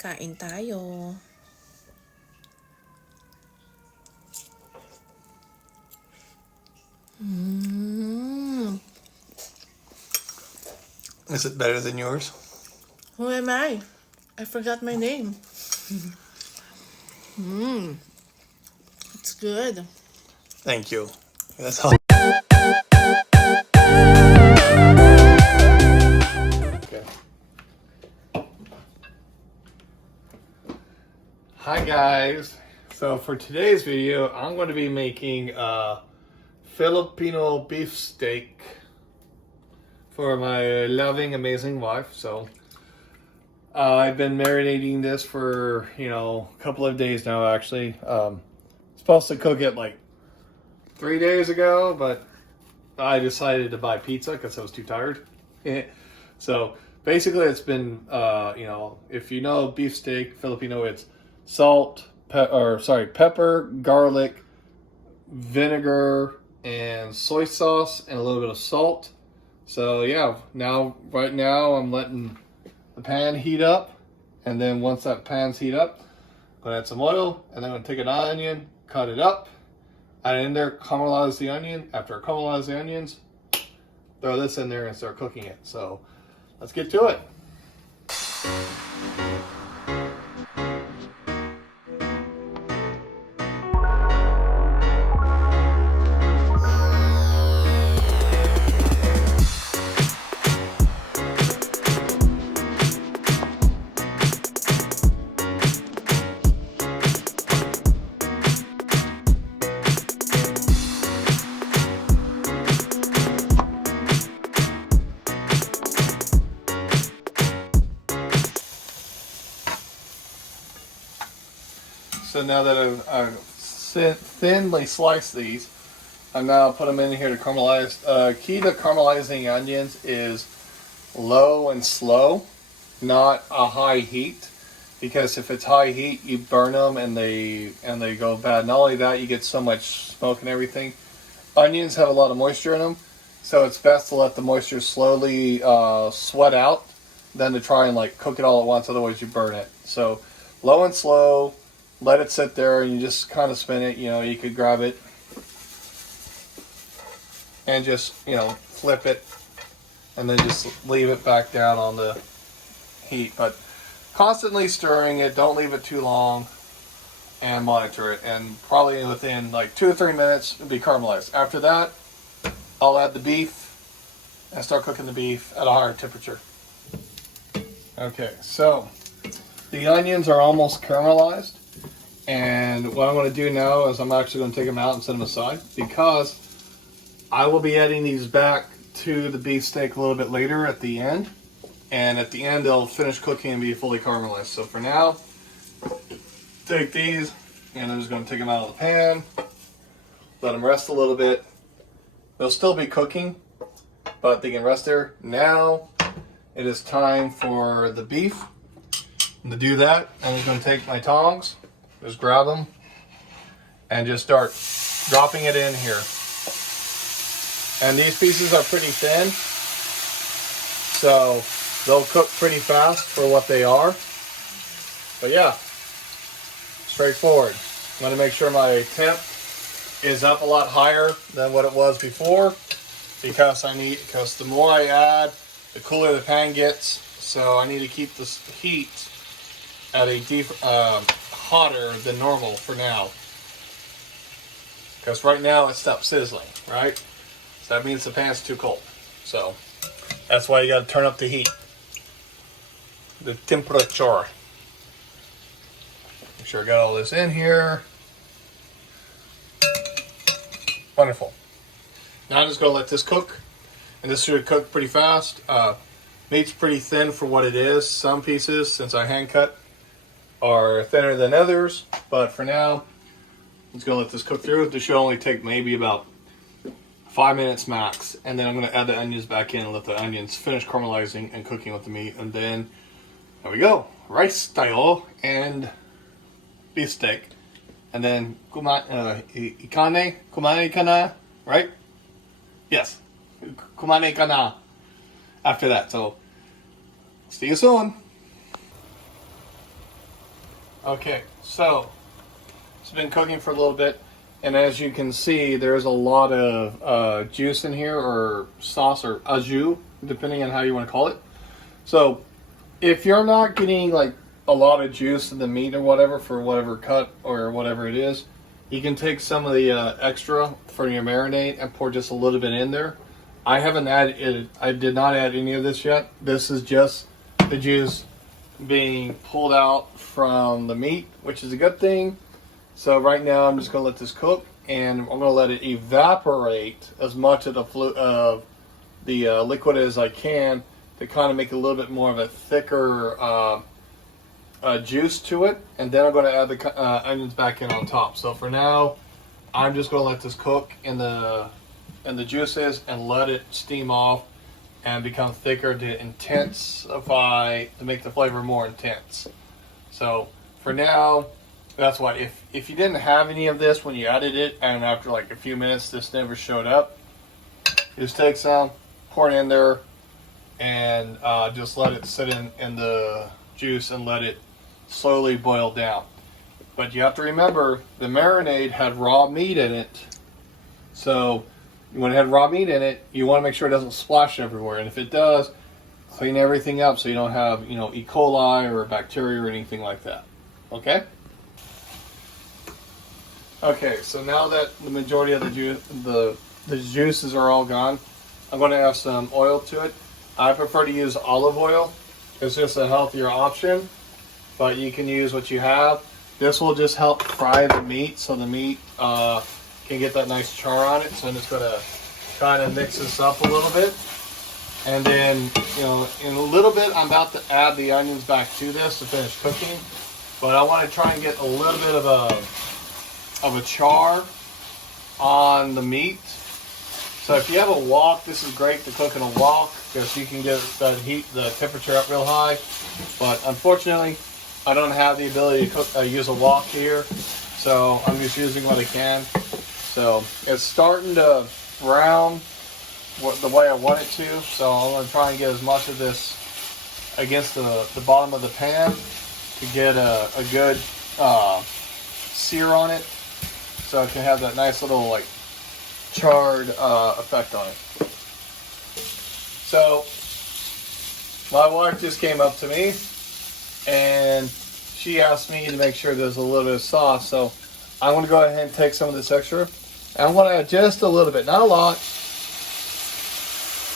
Kain tayo. Is it better than yours? Who am I? I forgot my name. It's good. Thank you. That's all. Okay. Hi guys. So for today's video, I'm going to be making Filipino beefsteak for my loving, amazing wife. So I've been marinating this for, a couple of days now, actually. Supposed to cook it like 3 days ago, but I decided to buy pizza because I was too tired. So basically it's been, if you know beefsteak, Filipino, it's salt, pepper, garlic, vinegar, and soy sauce, and a little bit of salt. So yeah, right now I'm letting the pan heat up, and then once that pan's heat up, I'm gonna add some oil, and then I'm gonna take an onion, cut it up, add it in there, caramelize the onion. After I caramelize the onions, throw this in there and start cooking it. So let's get to it. So now that I've thinly sliced these, I'm now put them in here to caramelize. Key to caramelizing onions is low and slow, not a high heat, because if it's high heat, you burn them and they go bad. Not only that, you get so much smoke and everything. Onions have a lot of moisture in them, so it's best to let the moisture slowly sweat out than to try and cook it all at once. Otherwise, you burn it. So low and slow. Let it sit there, and you just kind of spin it. You could grab it and just, flip it, and then just leave it back down on the heat. But constantly stirring it. Don't leave it too long, and monitor it. And probably within 2 or 3 minutes, it'll be caramelized. After that, I'll add the beef and start cooking the beef at a higher temperature. Okay, so the onions are almost caramelized. And what I'm going to do now is I'm actually going to take them out and set them aside, because I will be adding these back to the beefsteak a little bit later at the end. And at the end, they'll finish cooking and be fully caramelized. So for now, take these, and I'm just going to take them out of the pan, let them rest a little bit. They'll still be cooking, but they can rest there. Now it is time for the beef. And to do that, I'm just going to take my tongs. Just grab them and just start dropping it in here. And these pieces are pretty thin, so they'll cook pretty fast for what they are. But yeah, straightforward. I'm going to make sure my temp is up a lot higher than what it was before, because the more I add, the cooler the pan gets. So I need to keep this heat at a hotter than normal for now, because right now it stopped sizzling, right? So that means the pan's too cold. So that's why you got to turn up the heat, the temperature. Make sure I got all this in here. Wonderful. Now I'm just going to let this cook, and this should cook pretty fast. Meat's pretty thin for what it is. Some pieces, since I hand cut, are thinner than others, but for now, I'm just going to let this cook through. This should only take maybe about 5 minutes max, and then I'm going to add the onions back in and let the onions finish caramelizing and cooking with the meat, and then there we go, rice style and beefsteak, and then kumane kana, right? Yes, kumane kana after that. So see you soon. Okay, so it's been cooking for a little bit, and as you can see, there's a lot of juice in here, or sauce, or au jus, depending on how you want to call it. So if you're not getting like a lot of juice in the meat or whatever for whatever cut or whatever it is, you can take some of the extra for your marinade and pour just a little bit in there. I did not add any of this yet. This is just the juice being pulled out from the meat, which is a good thing. So right now I'm just going to let this cook, and I'm going to let it evaporate as much of the liquid as I can to kind of make a little bit more of a thicker juice to it, and then I'm going to add the onions back in on top. So for now, I'm just going to let this cook in the juices and let it steam off and become thicker to intensify, to make the flavor more intense. So for now, that's why if you didn't have any of this when you added it, and after like a few minutes this never showed up, you just take some, pour it in there, and just let it sit in the juice and let it slowly boil down. But you have to remember, the marinade had raw meat in it. So when it had raw meat in it, you want to make sure it doesn't splash everywhere. And if it does, clean everything up so you don't have, E. coli or bacteria or anything like that. Okay? Okay, so now that the majority of the juices are all gone, I'm going to add some oil to it. I prefer to use olive oil. It's just a healthier option, but you can use what you have. This will just help fry the meat so the meat can get that nice char on it. So I'm just going to kind of mix this up a little bit. And then, in a little bit, I'm about to add the onions back to this to finish cooking. But I want to try and get a little bit of a char on the meat. So if you have a wok, this is great to cook in a wok because you can get that heat, the temperature up real high. But unfortunately, I don't have the ability to cook, use a wok here, so I'm just using what I can. So it's starting to brown the way I want it to. So I'm going to try and get as much of this against the bottom of the pan to get a good sear on it, so it can have that nice little like charred effect on it. So my wife just came up to me and she asked me to make sure there's a little bit of sauce. So I'm going to go ahead and take some of this extra, and I'm going to add just a little bit, not a lot,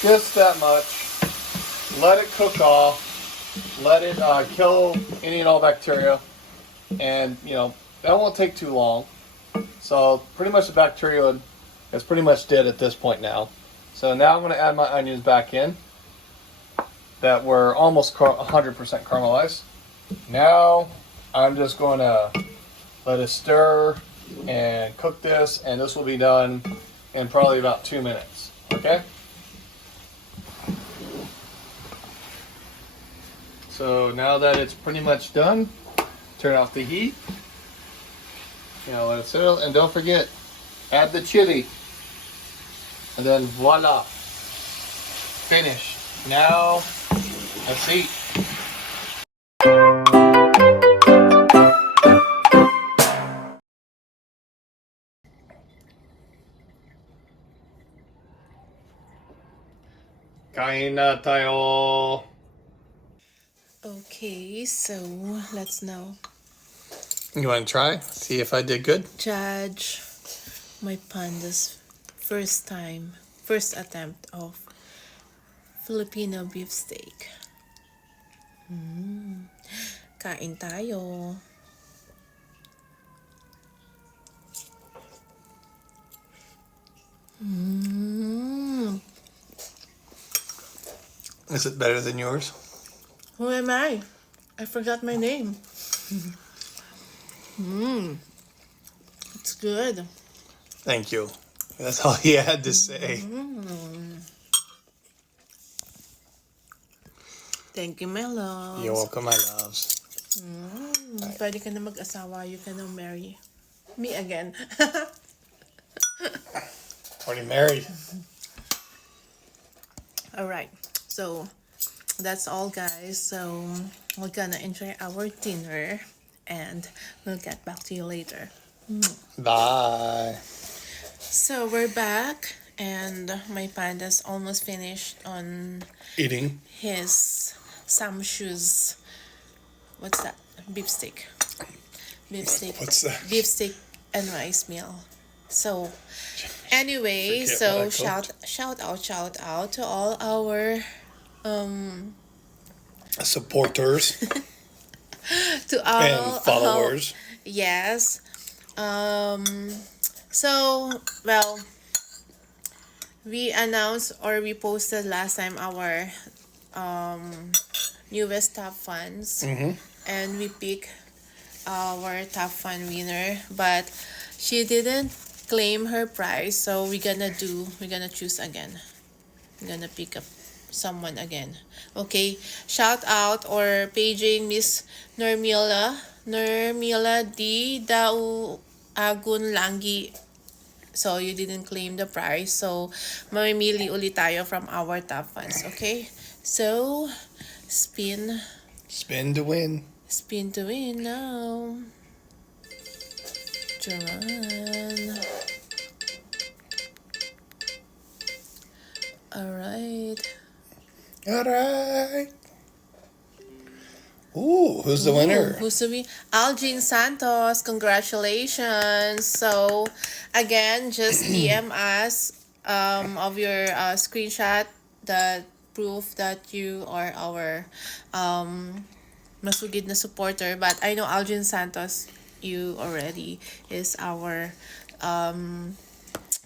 just that much. Let it cook off. Let it kill any and all bacteria, and that won't take too long. So pretty much the bacteria is pretty much dead at this point now. So now I'm going to add my onions back in that were almost 100% caramelized. Now I'm just going to let it stir and cook this, and this will be done in probably about 2 minutes. Okay? So now that it's pretty much done, turn off the heat. Let it settle, and don't forget, add the chili, and then voila, finished. Now let's eat. Kain na tayo. Okay, so let's now You want to try? See if I did good? judge my panda's first attempt of Filipino beefsteak. Kain tayo. Is it better than yours? Who am I? I forgot my name. It's good. Thank you. That's all he had to say. Thank you, my loves. You're welcome, my loves. Pwede ka na mag-asawa. You can now marry me again. Already married. Alright, so that's all, guys. So we're gonna enjoy our dinner and we'll get back to you later. Bye. So we're back, and my panda's almost finished on Eating. his 𝘓𝘕𝘕𝘠. What's that? Beefsteak. Beefsteak. What's that? Beefsteak and rice meal. So anyway, Forget so what I shout out to all our Supporters to all and followers. yes. So well, we announced or we posted last time our newest top funds, and we picked our top fund winner, but she didn't claim her prize, so we're gonna choose again. We're gonna pick up someone again. Okay, shout out or paging Miss 𝘓𝘰𝘷𝘦. So you didn't claim the prize, so mamimili ulit tayo from our top funds. Okay, so spin To win. to win now. Jaran. Alright. Alright. Ooh, who's the winner? Who's the winner? 𝘔𝘰𝘰𝘥𝘷𝘪𝘣𝘦 Santos. Congratulations. So, again, just DM us of your screenshot that proof that you are our masugid na supporter. But I know 𝘔𝘰𝘰𝘥 Santos, you already is our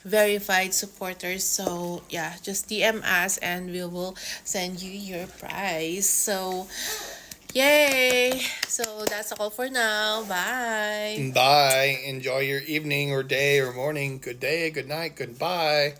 verified supporters. So yeah, just DM us and we will send you your prize. So yay! So that's all for now. Bye. Bye. Enjoy your evening or day or morning. Good day, good night, goodbye.